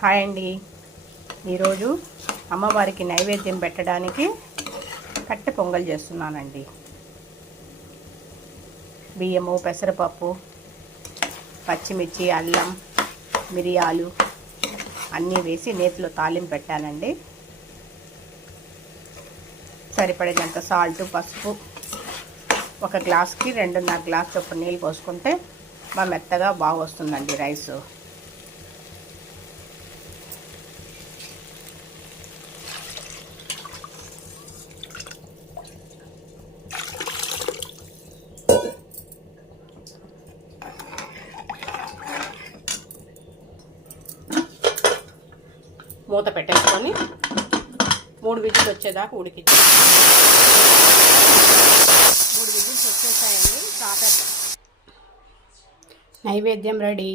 Hi అండి. ఈరోజు అమ్మవారికి నైవేద్యం పెట్టడానికి కట్టె పొంగల్ చేస్తున్నానండి. బియ్యము పెసరపప్పు పచ్చిమిర్చి అల్లం మిరియాలు అన్నీ వేసి నేతిలో తాలింపు పెట్టానండి. సరిపడేదంత సాల్ట్ పసుపు ఒక గ్లాస్కి రెండున్నర గ్లాస్ చొప్పున నీళ్ళు పోసుకుంటే మా మెత్తగా బాగా వస్తుందండి రైస్. మూత పెట్టేసుకొని మూడు విజిల్స్ వచ్చేదాకా ఉడికించి మూడు విజిల్స్ వచ్చేసాయండి చాపేద్దాం నైవేద్యం రెడీ.